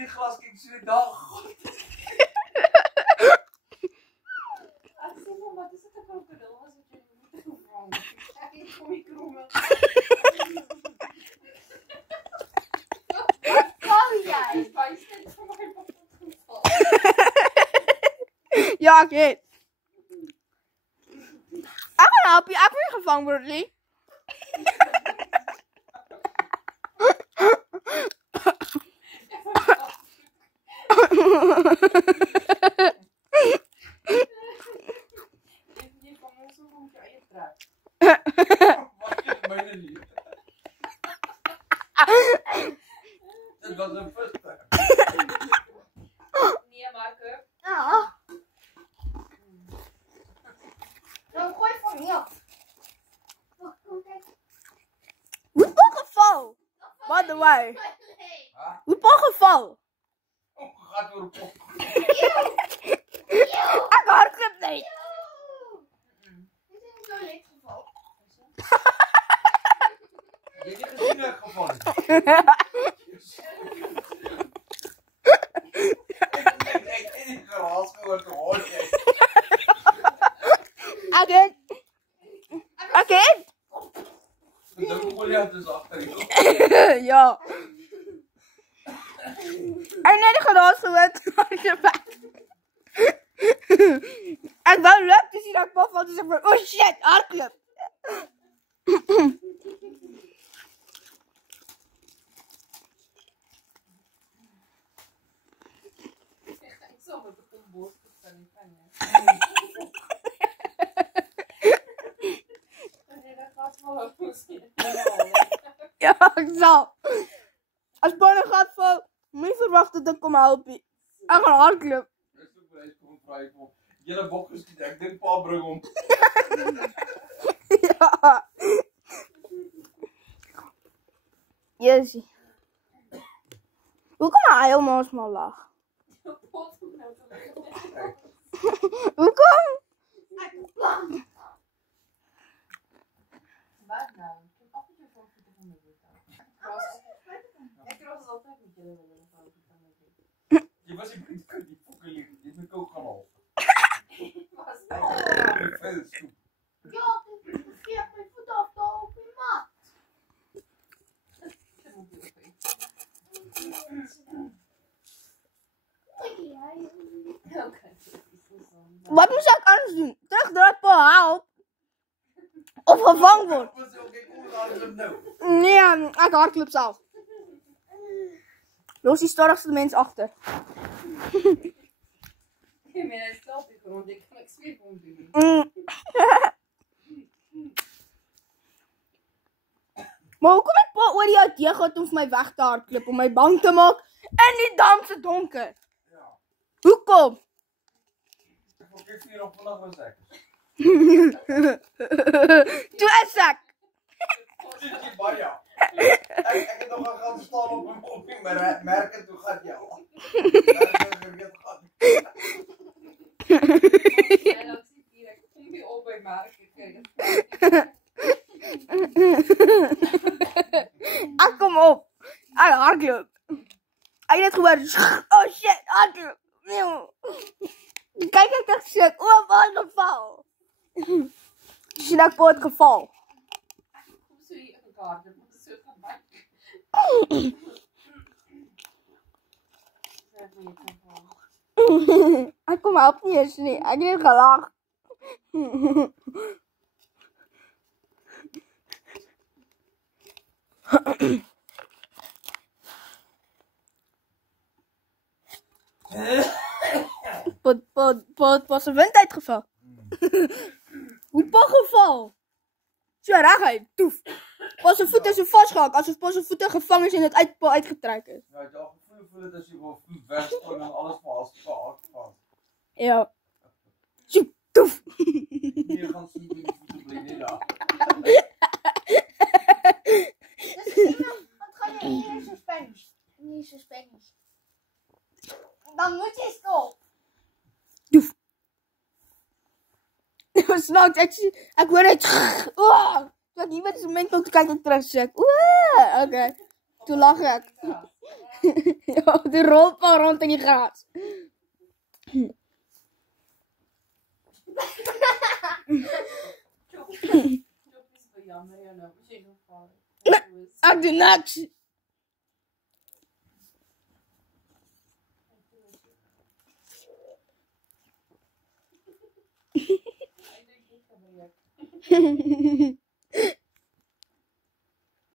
die glas, kijk, zie die daar. Ek sê maar, wat is dit 'n krokodil? Was dit jy moet gevang? Ek het kom die kromme. Val jy? Wys dit vir my wat het geval. Ja, ek weet. Ek gaan help je, ek wil nie gevang word nie. Jy kom ons om jou eie trek. Wat is myne nie? Dit was 'n visstrek. Nee, Marco. Ja. Nou gooi van hier. Hoe het Paul geval? By the way. Ha? Hoe het Paul geval? Gaat oor pop. Ek hardloop net. Dit is nou net geval. Jy het nie gesien ek geval het. Ek het nie geraas gehoor te hoor jy. Ek het. Ek dink Goliath is agter jou. Ja. Ek het net die geraas gehoor. Ek wou loop te sien dat ek Paul val, dus ek van, oh shit, hardloop. Ek sal met 'n bos gestaan nie kan jy. Nee, dat gaat wel op ons nie. Ja, ek sal. As Paul een gat val, moet jy verwag dat ek kom help nie. Ek gaan hardloop. Ek sê vir hy kom vra ek hom. Julle bok geskiet. Ek dink pa bring hom. Ja. Jezus. Hoe kan hy helemaal smal lag? Hoe kom? Ek plan. Wat nou? Ek het altyd vir voete van my voete. Ek kros altyd met julle wil van voete van my voete. Jy was nie bring kan die fokke lieg. Jy moet ook gaan haal. Was Die vis stoep. ja, ek gee my voet af daar op die mat. Wat moest ik anders doen? Terugdraai Paul help? Of gevangen word? Was ook ek hoe laat is hom nou? Nee, ek hardloop self. Los die stadigste mens achter. Ek meen hy slaap die grond, ek kan ek sweer vir hom doen. Maar hoekom het Paul oor die idee gehad om vir my weg te hardloop, om my bang te maak in die damse donker? Ja. Hoekom? Ek wil kyk vir op vandag was ek. Toe is ek. Dit is baie. Ek het nog gaan staan op die merke toe gaan jy. Ek weet gaan. En dan sê hier ek kom nie op by merke kyk. Ek kom op. Ek hardloop. Ek het net gehoor, oh shit, hardloop. Kyk ek het gesê, oh, wat geval. Sien ek Paul het geval. Kom so hier in kaart, dit moet so van my. Ek kom help nie eens nie. Ek het net gelag. Pas een wind uitgeval. Hoe Paul geval? So reguit, toef. Pas zijn voeten so vastgehakt, asof Paul zijn voeten gevangen is en het uit Paul uitgetrek is. Ja, ek voel dit as jy wil voet wegspring en alles vas. Ja. So, toef. Nee, gaan sien die voete bly net daar. Dis iemand, wat gaan jy hier in Spanish? Nie so Spanish. Dan moet jy stop. Toef. Snaaks, ek hoor net, oh, toe ek hier met so menk ook kyk en terug sê ek, oeh, okay. Toe lag ek. Ja. Ja, die rolt maar rond in die gras. Chop is wel jammer, ja, nou. Is je gevallen. Ik doe niks. Ik denk niet dat